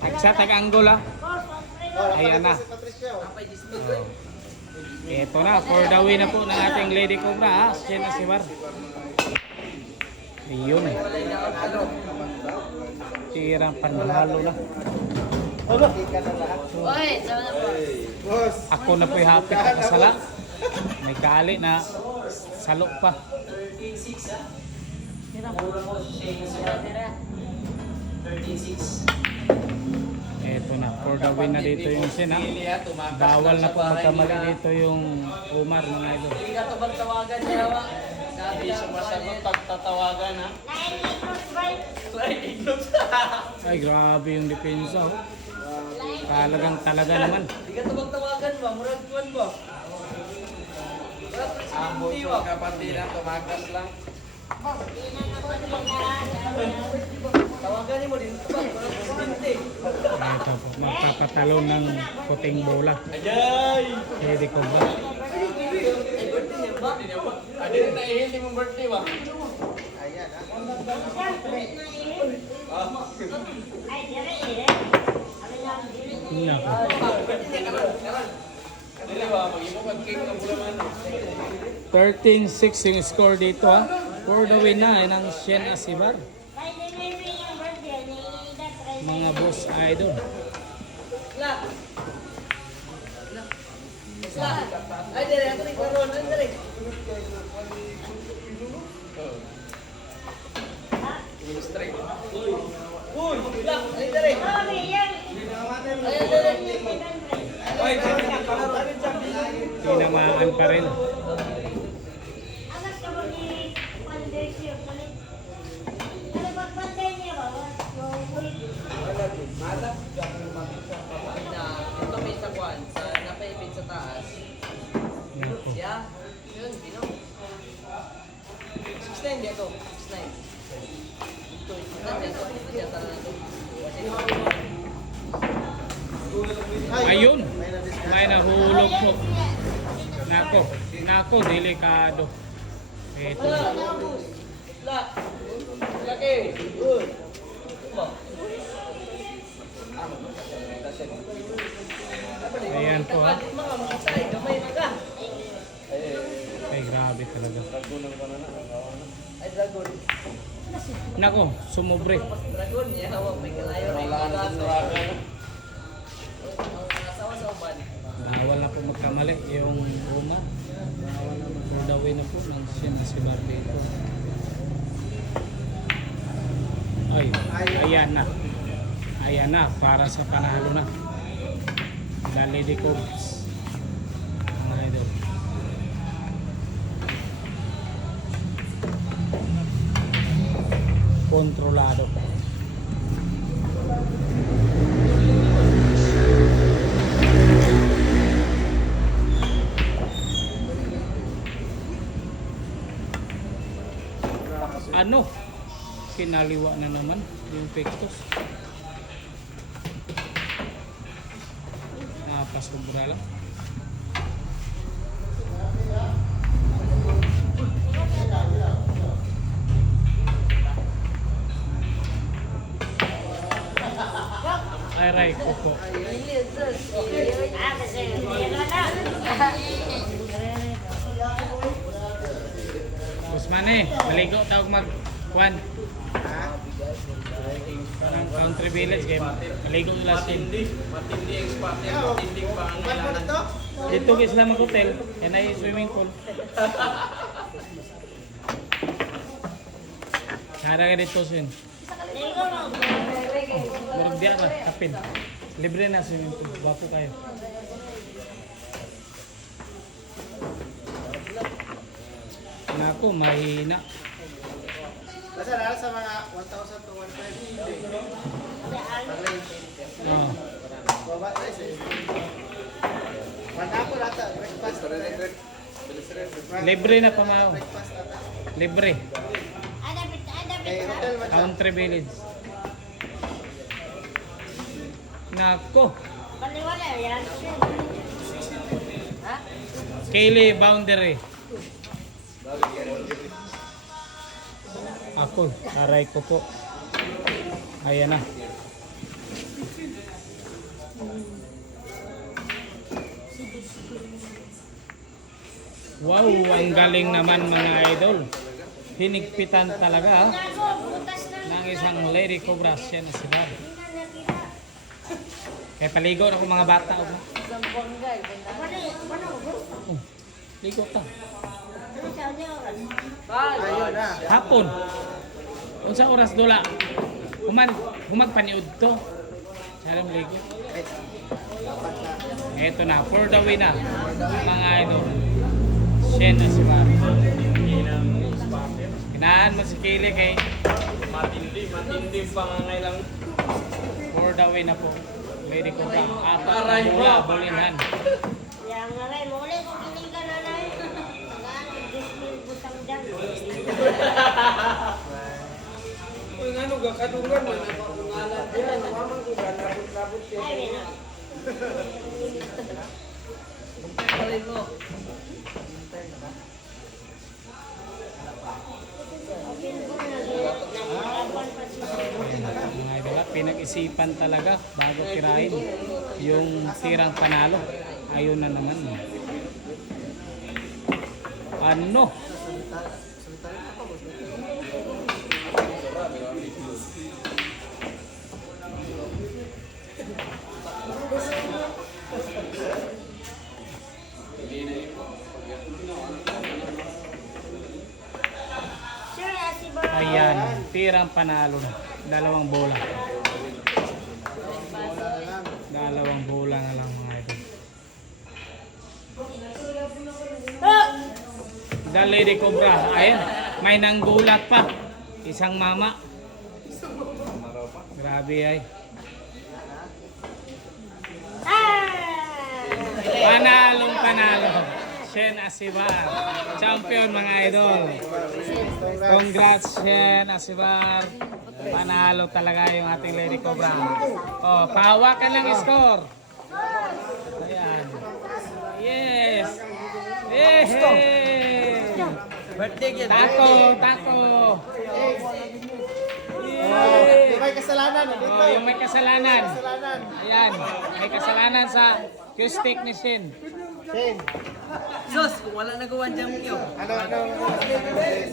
Tagsa, tag-anggol ha. Ayan na. Ito na, for the win na po ng ating Lady Cobra ha. Shen Asibar. Ayun. Tirang panalo na. Ako na po'y hapit na kasala. May gali na salok pa. Eto na, for the win na dito yung Shen ha. Bawal na po magkamali dito yung Umar ng idol. Hindi ka ito magtawagan niya. Hindi sumasagot pagtatawagan ha. Ay grabe yung depensa oh. Talaga naman. Hindi ka ito magtawagan ba? Murag tuwan ba? Ambos yung kapatid na tumakas lang. Tawagan niyo mo din ito ba? Murag kuminti. Ito po, magpapatalon ng puting bola. Ajay! Lady Cobra. Ay, birthday niya ba? Ada rin na ihil mong birthday ba? Yun ako. Dili ba? Mag-imo kag-cake ng bulaman. 13-6 yung score dito ha. For the win na ng Shen Asibar. Mga boss idol. Ay, dali. Ako rin karoon. Ay, dali. Straight. Uy! Ay, dali. Ay, dali. Ay, Tinamaan pa rin. Ito may taguan. Napaipit sa taas. Yun po. Yeah. Yun, bino. 6'9" dito. 6'9". Ito, ito dyan tala na ito. Ayun. May nahulog po. Nako, delikado. Ito. Laki. Uy. Ayan po ha. Mga makasay, gamay na ka. Ay grabe talaga. Ay, dragon. Nako, sumubre. Dragon, niya hawak may kalayo na yung Wala mga na dragon. ang asawa sa uban. Bawal na po magkamali yung Umar. Bawal na for the win na po ng Shen Asibar dito. Ay, ayan na. Ayan na, para sa panalo na. The Lady Cobs. Mga idol. Kontrolado. Ano? Kinaliwa na naman yung Pectus. Napasobra lang. Aray ko po. Usmane, maligo tawag mag-kwan. Parang country village game. Maligo nila Matindi. Matindi ang spot niya. Matindi pa ang kailangan. dito guys lang mag-hotel. Yan ay swimming pool. Nara ka dito sin. Murag diya ba? Kapin. Libre na swimming pool. Bapo kayo. Naku, mahina. Kasi lalo sa mga 1,000 to 1,500. Oh. Baba guys eh. Wala po lata, breakfast. Libre na pamaw. Breakfast lata. Libre. Eh, hotel man siya. Country village. Nako. Kaylee boundary. Ako, aray ko po. Ayan na. Wow, ang galing naman mga idol. Hinigpitan talaga ng isang Lady Cobra. Siya na sila. Kaya paligo na ako mga bata. Isang bonggay. Oh, ligo ta. Ayun na. Hapon. Unsa oras dula? Humagpaniud to. Salam ligo. Eto na, for the win na. Mga idol. Shen na si Mar. Kinaan mo si Kili kay Matindi pangangailang. for the win na po. Lady Cobra. Apat na bola, bulinhan. Yang ngaray mo ulit kung hindi ka na na. Nagano, dismil butang dyan. Uy, nga nung kadungan mo na pangalan yan. Mamang ko ba, labot-labot yan. Ay, na. Balik mo. Mga idol, pinag-isipan talaga bago tirahin yung tirang panalo. Ayun na naman. Ano? Sure, Ate Bar. Ayan, tirang panalo na. Dalawang bola. Dalawang bola na lang mga idol. The Lady Cobra. Ayan, may nanggulat pa. Isang mama. Grabe ay. Panalong panalo. Shen Asibar. Champion mga idol. Congrats Shen Asibar. Panalo talaga yung ating Lady Cobra. Oh, pahawakan lang score. Ayan. Yes. Yay! Birthday yan. Tako, tako. Oh, may kasalanan dito. Oh, yung may kasalanan. Kasalanan. Ayan, may kasalanan sa Q-stick ni Shin. Shane, Sus, kung wala nagawa dyan yun. ano?